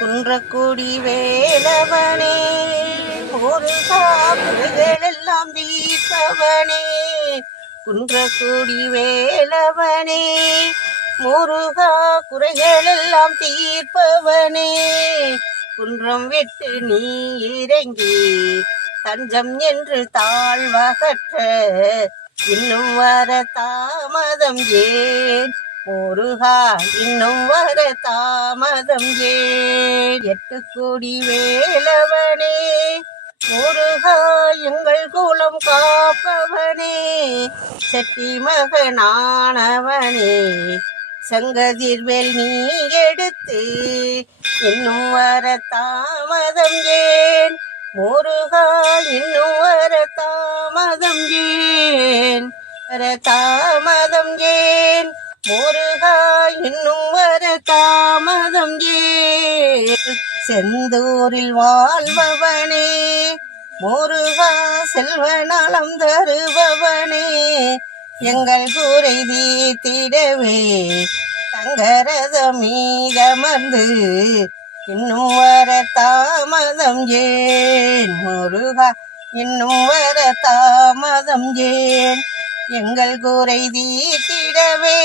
குன்றக்குடி வேலவனே முருகா குறைகளெல்லாம் தீர்ப்பவனே. குன்றக்குடி வேலவனே முருகா குறைகளெல்லாம் தீர்ப்பவனே. குன்றம் விட்டு நீ இறங்கி தஞ்சம் என்று தாழ்வகற்ற இன்னும் வர தாமதம் ஏன் முருகா, இன்னும் வர தாமதம் ஏன். 8 கோடி வேலவனே முருகா எங்கள் குலம் காப்பவனே. செட்டி மகனானவனே செங்கதிர்வேல் நீ எடுத்து இன்னும் வர தாமதம் ஏன் முருகா, இன்னும் வர தாமதம் ஏன். வர தாமதம் ஏன் முருகா, இன்னும் வர தாமதம் ஏன். செந்தூரில் வாழ்பவனே முருகா செல்வ நலம் தருபவனே. எங்கள் குறை தீர்த்திடவே தங்கரத மீதமர்ந்து இன்னும் வர தாமதம் ஏன் முருகா, இன்னும் வர தாமதம் ஏன். எங்கள் குறை தீர்த்திடவே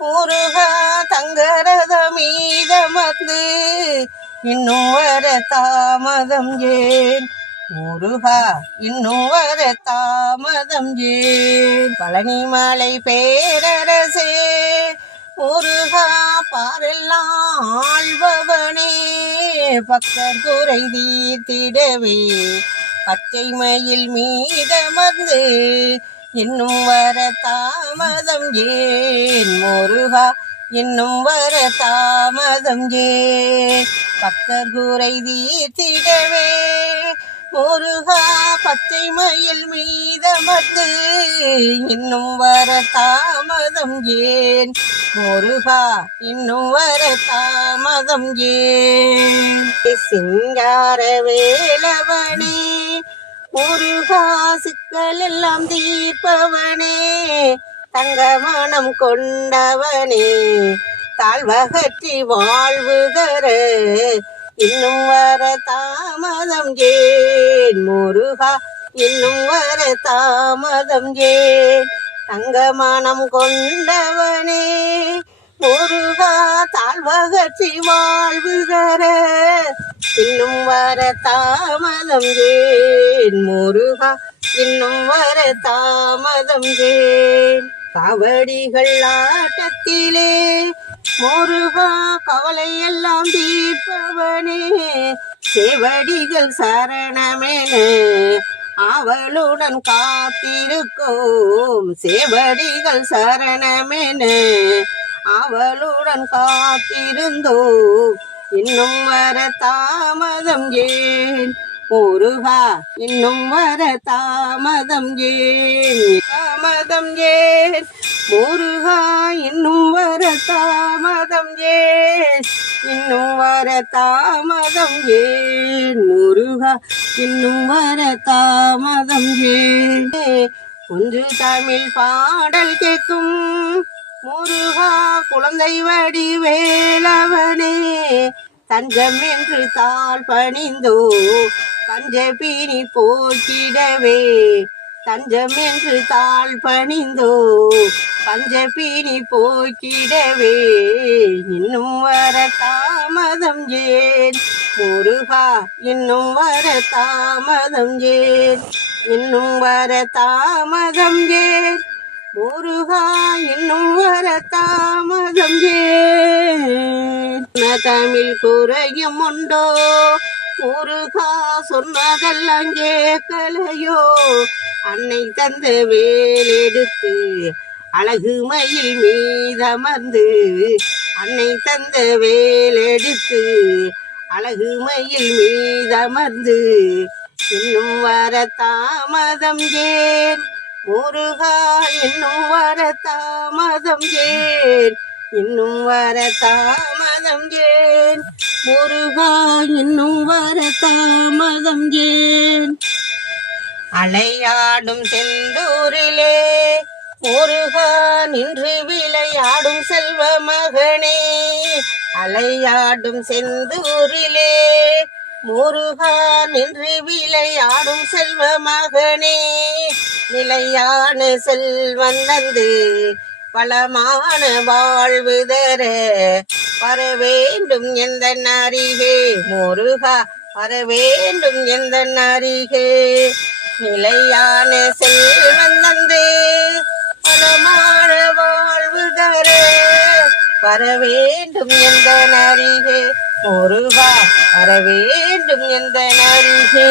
முருகா தங்கரத மீதமர்ந்து இன்னும் வர தாமதம் ஏன் முருகா, இன்னும் வர தாமதம் ஏன். பழனிமலை பேரரசே முருகா பாரெல்லாம் ஆள்பவனே. பக்தர் குறை தீர்த்திடவே பச்சை மயில் மீதமர்ந்து இன்னும் வர தாமதம் ஏன் முருகா, இன்னும் வர தாமதம் ஏன். பக்தர் குறை தீர்த்திடவே முருகா பச்சை மயில் மீதமர்ந்து இன்னும் வர தாமதம் ஏன் முருகா, இன்னும் வர தாமதம் ஏன். சிங்கார வேலவனே முருகா சிக்கல் எல்லாம் தீர்ப்பவனே. தங்க மனம் கொண்டவனே தாழ்வகற்றி வாழ்வு தர இன்னும் வர தாமதம் ஏன் முருகா, இன்னும் வர தாமதம் ஏன். தங்க மனம் கொண்டவனே முருகா தாழ்வகற்றி வாழ்வு தர இன்னும் வர தாமதம் ஏன் முருகா, இன்னும் வர தாமதம் ஏன். காவடிகள் ஆட்டத்திலே முருகா கவலை எல்லாம் தீர்ப்பவனே. சேவடிகள் சரணமென அவளுடன் காத்திருக்கோம். சேவடிகள் சரணமென அவளுடன் காத்திருந்தோம். இன்னும் வர தாமதம் ஏன் முருகா, இன்னும் வர தாமதம் ஏன். தாமதம் ஏன் முருகா, இன்னும் வர தாமதம் ஏன். இன்னும் வர தாமதம் ஏன் முருகா, இன்னும் வர தாமதம் ஏன். கொஞ்சு தமிழ் பாடல் கேட்கும் முருகா குழந்தை வடி வேலவனே. தஞ்சம் என்று தாழ் பணிந்தோ பஞ்ச பிணி போக்கிடவே. தஞ்சம் என்று தாழ் பணிந்தோ பஞ்ச பிணி போக்கிடவே இன்னும் வர தாமதம் ஏன் முருகா, இன்னும் வர தாமதம் ஏன். இன்னும் வர தாமதம் ஏன் முருகா, இன்னும் வர தாமதம் ஏன். தமிழ் குறையும் உண்டோ முருகா, சொன்னதெல்லாம் கேட்கலையோ. அன்னை தந்த வேலெடுத்து அழகு மயில் மீதமர்ந்து. அன்னை தந்த வேலெடுத்து அழகு மயில் மீதமர்ந்து இன்னும் வர தாமதம் ஏன் முருகா, இன்னும் வர தாமதம் ஏன். இன்னும் வர தாமதம் ஏன் முருகா, இன்னும் வர தாமதம் ஏன். அலையாடும் செந்தூரிலே முருகா நின்று விளையாடும் செல்வ மகனே. அலையாடும் செந்தூரிலே முருகா நின்று விளையாடும் செல்வ மகனே, நிலையான செல்வன் வந்து பலமான வாழ்வு தர வர வேண்டும் எந்த அருகே முருகா, வர வேண்டும் எந்த அருகே. நிலையான செல்வன் வந்து பலமான வாழ்வு தர வர வேண்டும் எந்த அருகே முருகா, வர வேண்டும் எந்த அருகே.